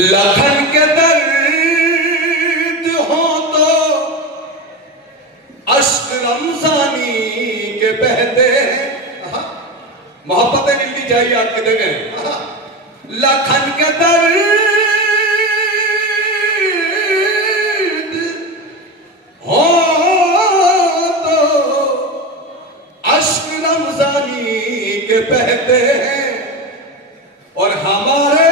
लखन के दर्द हो तो अश्क रमजानी के बहते हैं। मोहब्बतें मिलनी चाहिए आपके देंगे। लखन के दर्द हो तो अश्क रमजानी के बहते हैं और हमारे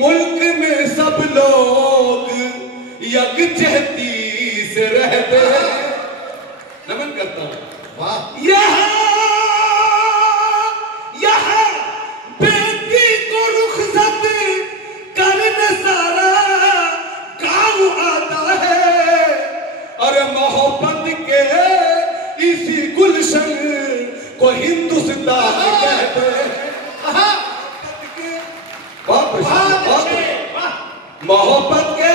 मुल्क में सब लोग यकजहती से रहते हैं। नमन करता हूं। वाह। यहाँ बेटी को रुखसत करने सारा गाँव आता है। अरे मोहब्बत के इसी गुलशन को हिंदुस्तान कहते हैं। मोहब्बत के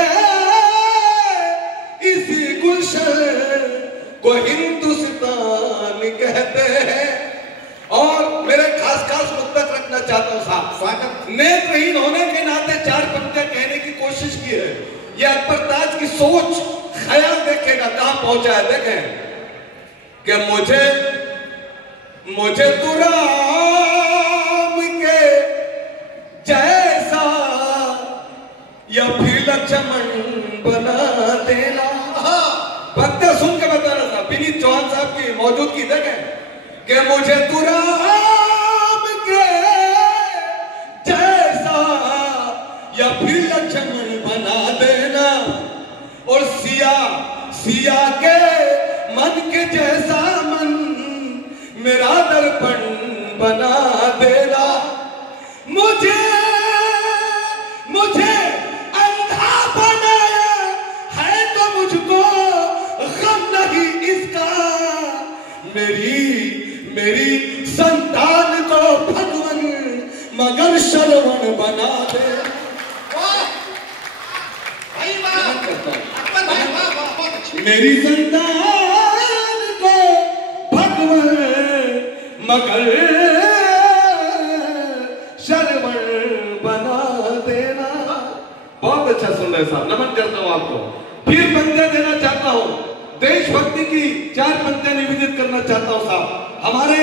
इसी गुलशन को हिंदुस्तान कहते हैं। और मेरे खास मुद्दा रखना चाहता हूं साहब, स्वागत। नेत्रहीन होने के नाते चार पंक्तियां कहने की कोशिश की है। यह अकबर ताज की सोच ख्याल देखेगा कहां पहुंचा है। देखें कि मुझे तू राम के जैसा या फिर लक्ष्मण बना देना। भक्त सुन के बताना था विनीत चौहान साहब की मौजूदगी देखें कि मुझे तू राम के जैसा या फिर लक्ष्मण बना देना और सिया के मन के जैसा मन मेरा दर्पण बना देना। मुझे अंधा बनाया है तो मुझको गम नहीं इसका। मेरी संतान को भगवान मगर श्रवण बना दे। मेरी संतान को भगवान मगर श्रवण बना देना। बहुत अच्छा सुन रहे साहब, नमन करता हूं आपको। फिर पंक्तियां देना चाहता हूं, देशभक्ति की चार पंक्तियां निवेदित करना चाहता हूं साहब। हमारे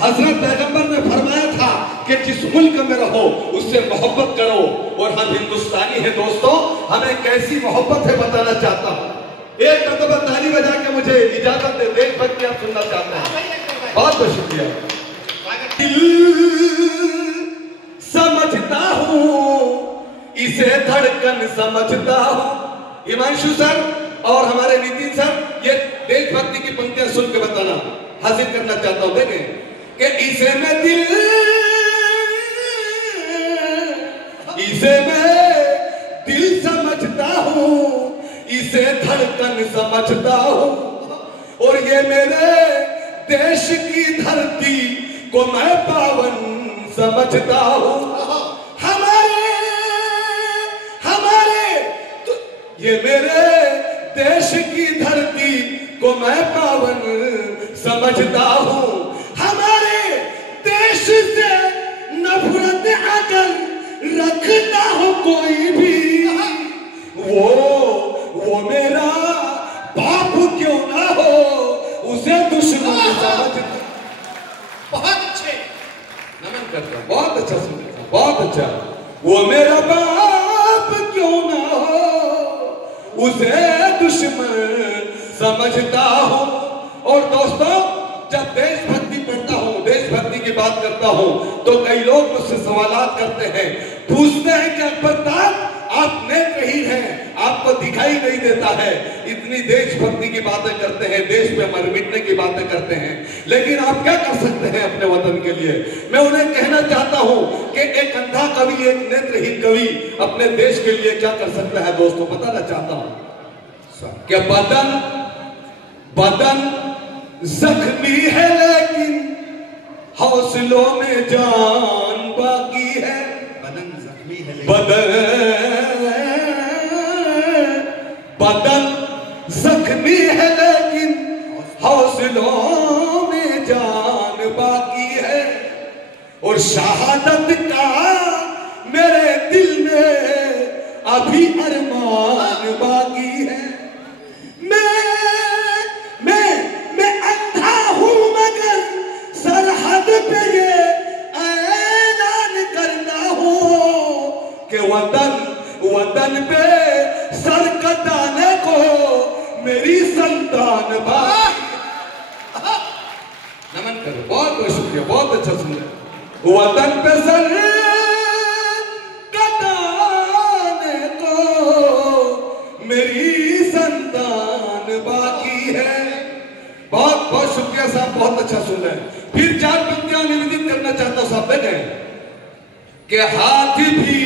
हजरत पैगंबर ने फरमाया था कि जिस मुल्क में रहो उससे मोहब्बत करो और हम हिंदुस्तानी हैं दोस्तों, हमें कैसी मोहब्बत है बताना चाहता हूं। एक मरतबा ताली बजा के मुझे इजाजत दे, देशभक्ति आप सुनना चाहते हैं। बहुत बहुत शुक्रिया। समझता हूं इसे धड़कन समझता हूं। हिमांशु सर और हमारे नितिन सर ये देशभक्ति की पंक्तियां सुन के बताना हासिल करना चाहता हूं। देखें कि इसे मैं दिल समझता हूं, इसे धड़कन समझता हूं और ये मेरे देश की धरती को मैं पावन समझता हूं। ये मेरे देश की धरती को मैं पावन समझता हूं। हमारे देश से नफरत अगर रखता हो कोई भी, वो मेरा बाप क्यों ना हो, उसे दुश्मन समझता। बहुत अच्छे, नमन करता, बहुत अच्छा सुनता, बहुत अच्छा। वो मेरा बाप क्यों ना हो, उसे दुश्मन समझता हूं। और दोस्तों जब देशभक्ति पढ़ता हूं, देशभक्ति की बात करता हूं तो कई लोग मुझसे सवालात करते हैं, पूछते हैं कि अकबर ताज आप नेत्रहीन हैं, आपको दिखाई नहीं देता है, इतनी देशभक्ति की बातें करते हैं, देश पे मर मिटने की बातें करते हैं, लेकिन आप क्या कर सकते हैं अपने वतन के लिए। मैं उन्हें कहना चाहता हूं कि एक अंधा कवि, एक नेत्रहीन कवि अपने देश के लिए क्या कर सकता है दोस्तों, बताना चाहता हूं कि बदन जख्मी है लेकिन हौसलों में जान बाकी है। बदन जख्मी है, बदन जख्मी है लेकिन हौसलों में जान बाकी है। और शहादत का मेरे दिल में अभी अरमान बाकी है। मैं अंधा हूं मगर सरहद पे ये ऐलान करता हूं कि वतन पे सर कटाने को मेरी संतान बाकी। नमन करो, बहुत बहुत शुक्रिया, बहुत अच्छा सुन रहे। वतन पे सर कटाने को मेरी संतान बाकी है। बहुत बहुत शुक्रिया साहब, बहुत अच्छा सुन रहे हैं। फिर 4 पंक्तियां निवेदित करना चाहता हूं साहब। देखें कि हाथ भी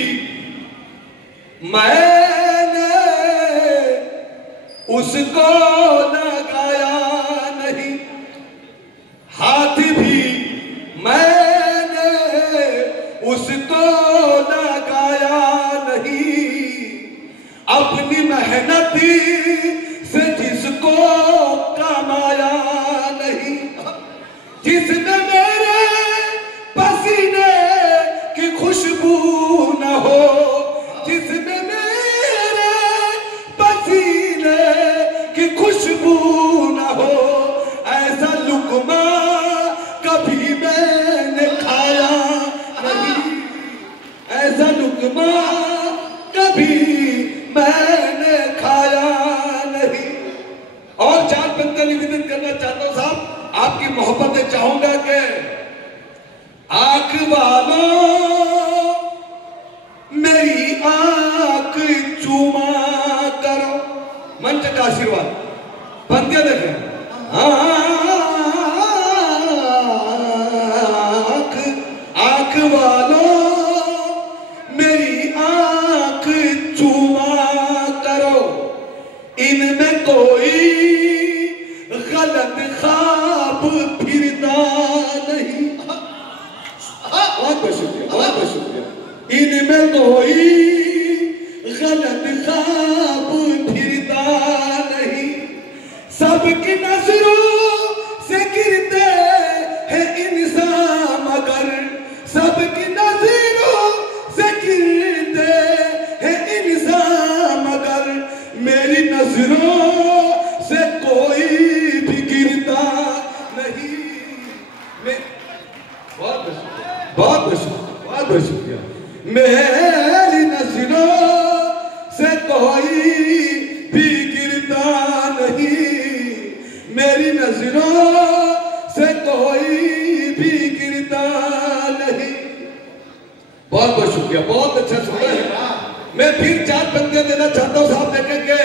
मैंने उसको लगाया नहीं, हाथ भी मैंने उसको लगाया नहीं, अपनी मेहनत से जिसको कमाया नहीं, जिसने मेरे पसीने की खुशबू न हो, जिसने मेरे पसीने की खुशबू न हो, ऐसा लुकमा कभी मैंने खाया नहीं, ऐसा लुकमा कभी मैंने खाया नहीं। और 4 पंक्तियां निवेदित करना चाहता हूं साहब, आपकी मोहब्बतें चाहूंगा कि आंख वालों मेरी आंख चूमा करो। मंच का आशीर्वाद। पंक्तियां देखें। आंख वालों मेरी आंख चूमा करो, इनमें कोई गलत ख्वाब फिरता नहीं। बहुत शुक्रिया, बहुत शुक्रिया। इनमें कोई गलत ख्वाब फिरता नहीं, सबकी नजरों से गिरते हैं इंसान मगर, सबकी नजरों से गिरते हैं इंसान मगर, मेरी नजरों से कोई भी गिरता नहीं। बहुत शुक्रिया, बहुत शुक्रिया, बहुत शुक्रिया। मेरी नजरों से कोई भी गिरता नहीं, मेरी नजरों से कोई भी गिरता नहीं। बहुत बहुत शुक्रिया, बहुत अच्छा सुना है। मैं फिर 4 पंक्तियां देना चाहता हूं साहब। देखेंगे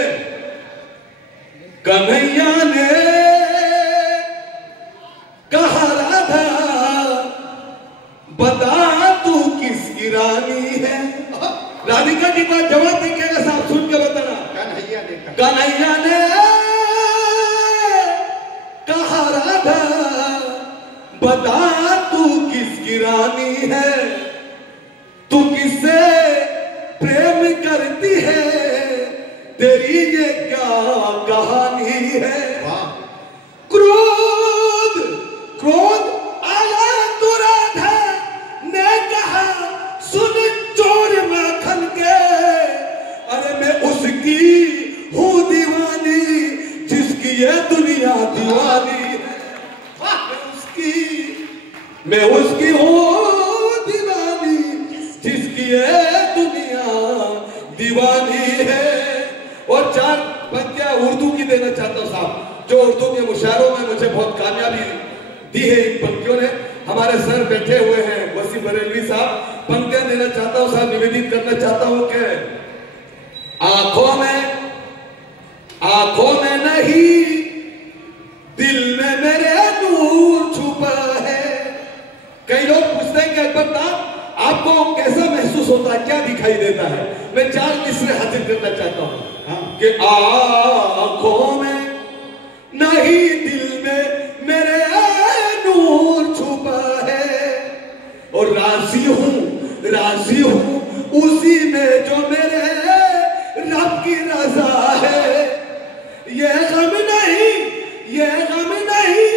कन्हैया ने कहा राधा बता तू किसकी रानी है। राधिका जी का जवाब देखिएगा साहब, सुन के बताना। कन्हैया ने कहा राधा बता तू किसकी रानी है, तू किससे प्रेम करती है, तेरी ये क्या कहानी है। क्रोध क्रोध आया तो राधा ने कहा सुन चोर माखन के, अरे मैं उसकी हूँ दीवानी जिसकी ये दुनिया दीवानी है। मैं उसकी हूँ दीवानी जिसकी ये दुनिया दीवानी है। और 4 पंक्तियां उर्दू की देना चाहता हूँ साहब, जो उर्दू के मुशायरों में मुझे बहुत कामयाबी दी है इन पंक्तियों ने। हमारे सर बैठे हुए हैं वसीम बरेलवी साहब, पंक्तियां देना चाहता हूँ साहब, निवेदित करना चाहता हूँ कि आंखों में नहीं दिल में मेरे नूर छुपा है। कई लोग पूछते हैं कि अकबर साहब आपको कैसा महसूस होता है, क्या दिखाई देता है। मैं 4 मिसरे हासिल करना चाहता हूँ कि आंखों में नहीं दिल में मेरे नूर छुपा है, और राजी हूँ उसी में जो मेरे रब की रजा है। ये गम नहीं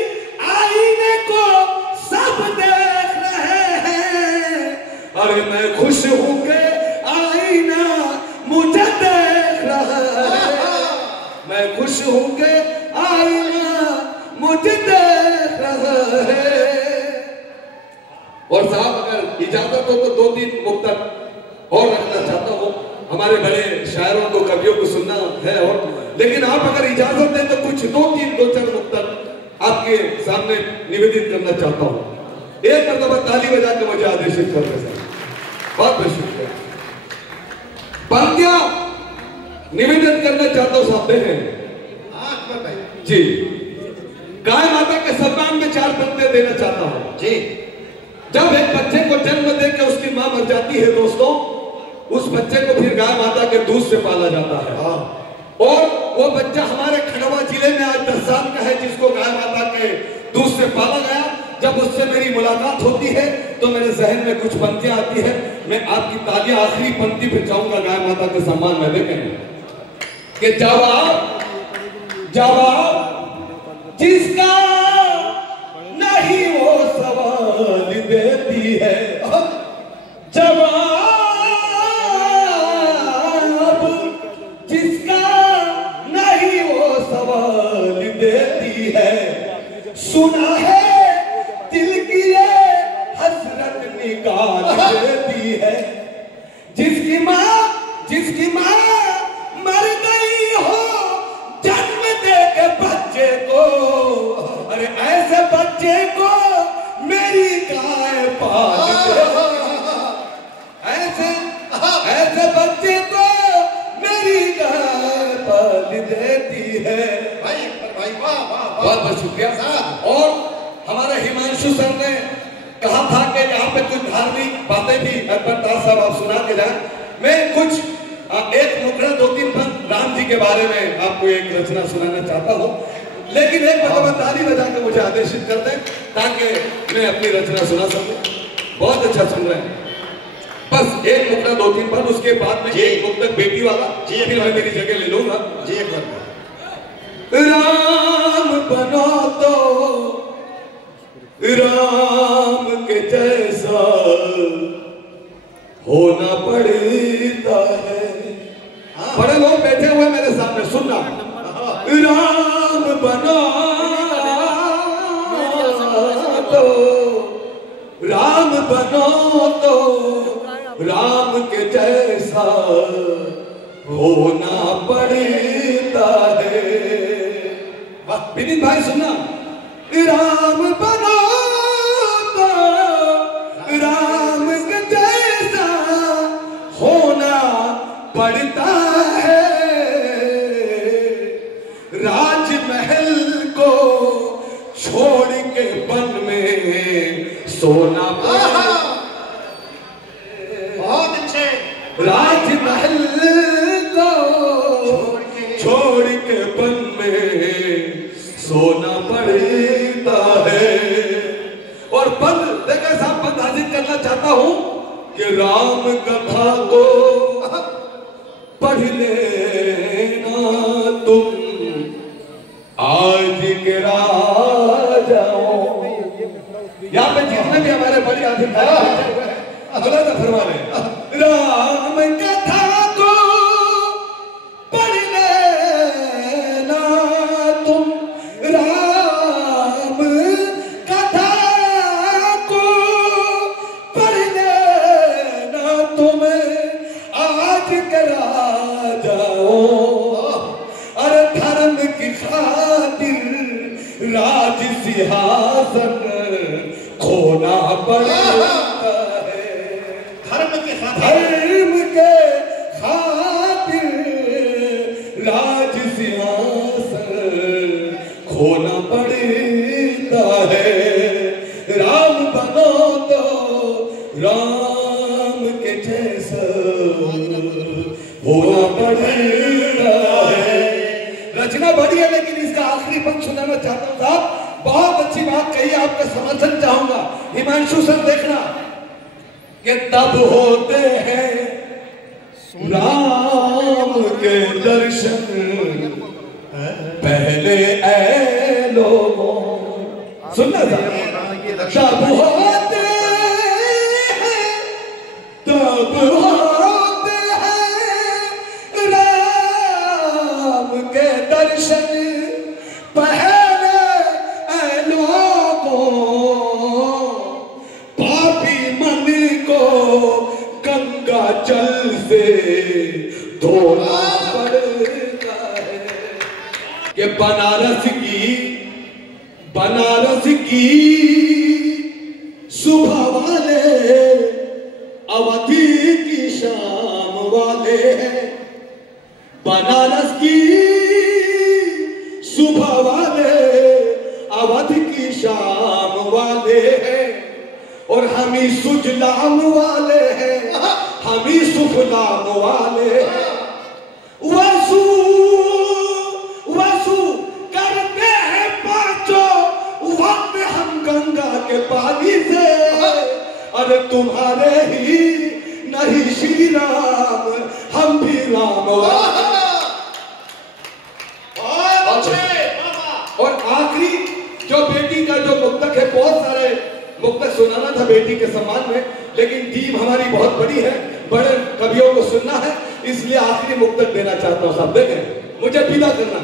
आईने को सब देख रहे हैं, और मैं खुश हूँ कि आईना मुझे खुश हूं के आईना मुझे देख रहा है। और साहब अगर इजाजत हो तो 2-3 मुक्तक और रखना चाहता हूँ। हमारे बड़े शायरों को, कवियों को सुनना है, और लेकिन आप अगर इजाजत दें तो कुछ 2-4 मुक्तक आपके सामने निवेदित करना चाहता हूँ। एक मरतबा ताली बजा के मुझे आदेशित कर रहे हैं। बहुत बहुत शुक्रिया। पंक्तियां निवेदन करना चाहता हूँ साहब हैं जी। गाय माता के सम्मान में 4 पंक्तियां देना चाहता हूँ जी। जब एक बच्चे को जन्म देकर उसकी मां मर जाती है दोस्तों, उस बच्चे को फिर गाय माता के दूध से पाला जाता है। और वो बच्चा हमारे खंडवा जिले में आज 10 साल का है, जिसको गाय माता के दूध से पाला गया। जब उससे मेरी मुलाकात होती है तो मेरे जहन में कुछ पंक्तियां आती है। मैं आपकी तालियां आखिरी पंक्ति पे चाहूंगा गाय माता के सम्मान में देखेंगे कि जवाब जिसका नहीं वो सवाल देती है। जवाब जिसका नहीं वो सवाल देती है। सुना है दिल की ये हसरत निकाल देती है। जिसकी माँ मर गई हो जन्म दे के बच्चे को, अरे ऐसे बच्चे को मेरी गाय पाल ऐसे बच्चे को मेरी गाय पाल देती है। भाई बहुत बहुत शुक्रिया। और हमारे हिमांशु सर ने कहा था कि यहाँ पे कुछ धार्मिक बातें भी अकबर ताज साहब आप सुना के जाए। मैं कुछ एक मुकरा 2-3 पंक्ति राम जी के बारे में आपको एक रचना सुनाना चाहता हूँ, लेकिन एक मरतबा ताली बजा के मुझे आदेशित कर दें ताकि मैं अपनी रचना सुना सकूं। बहुत अच्छा सुन रहे हैं। बस एक मुकरा 2-3 पंक्ति, उसके बाद में एक मुक्तक बेटी वाला, फिर मैं मेरी जगह ले लूंगा। राम बनो तो राम के जैसा होना पड़ता है। बड़े लोग बैठे हुए मेरे सामने, सुनना। राम बनो तो राम के जैसा होना पड़ता है। विनीत भाई सुनना। राम बनो तो राम के जैसा होना पड़ता है। राजमहल को छोड़ के वन में सोना पड़ता है। बहुत अच्छे। राजमहल को छोड़ के वन में सोना पड़ता है। और पद देखा साहब, पद हाजिर करना चाहता हूं कि राम कथा को पढ़ लेना तुम आज के राजाओं। यहाँ पे जितने भी हमारे बड़े अधिकारी अगला फरमा रहे, राम कथा को पढ़ लेना तुम, राम कथा को पढ़ लेना तुम आज करा जाओ। अरे धर्म की खातिर राज सिंहासन खोना पड़ता है। धर्म के खातिर राज सिंहासन खोना पड़ता है। राम बनो तो राम के जैसा होना पड़ता है। रचना बड़ी है, लेकिन इसका आखिरी पंक्ति सुनाना चाहता हूँ साहब। बहुत अच्छी बात कही, आपका समर्थन चाहूंगा। हिमांशु सर देखना कि तब होते हैं राम के दर्शन पहले ऐ लोगों। सुनना साहब। तब होते हैं राम के दर्शन से धोना पड़ता है कि बनारस की सुबह वाले अवधि की शाम वाले हैं। बनारस की सुबह वाले अवधि की शाम वाले हैं और हम ही सुजलाम वाले हैं, हम ही सुफलाम वाले हैं। वसू वसू करते हैं पांचों वक्त हम गंगा के पानी से। अरे तुम्हारे ही नहीं श्री राम, हम भी राम वाले। और आखिरी जो बेटी का जो मुक्तक है, बहुत सारे मुक्तक सुनाना था बेटी के सम्मान में, लेकिन टीम हमारी बहुत बड़ी है, बड़े कवियों को सुनना है, इसलिए आखिरी मुक्तक देना चाहता हूं। सब देखें, मुझे विदा करना।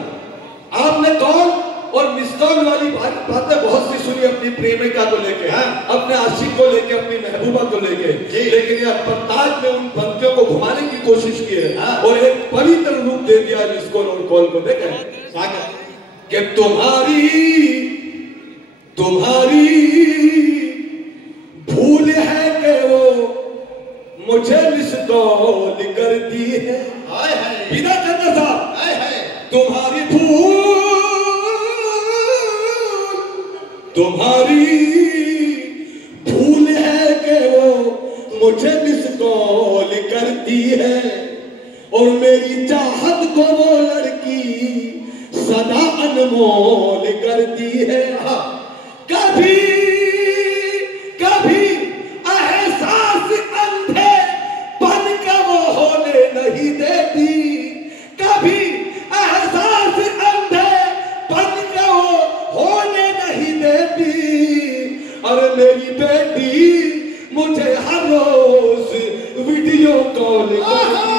आपने कॉल और मिस कॉल वाली बातें बहुत सी सुनी अपनी प्रेमिका को लेके, अपने आशिक को लेके, अपनी महबूबा को लेके, लेकिन यह परताज ने उन पंक्तियों को घुमाने की कोशिश की है और एक पवित्र रूप दे दिया मिस कॉल और कॉल को। देखें कि तुम्हारी भूल है कि वो मुझे मिस कॉल करती है। विदा करना साहब, तुम्हारी भूल है कि वो मुझे मिस कॉल करती है और मेरी चाहत को वो लड़की सदा अनमोल करती है। कभी कभी एहसास अंधे बन के वो होने नहीं देती, कभी एहसास अंधे बन के वो होने नहीं देती। अरे मेरी बेटी मुझे हर रोज वीडियो कॉल करती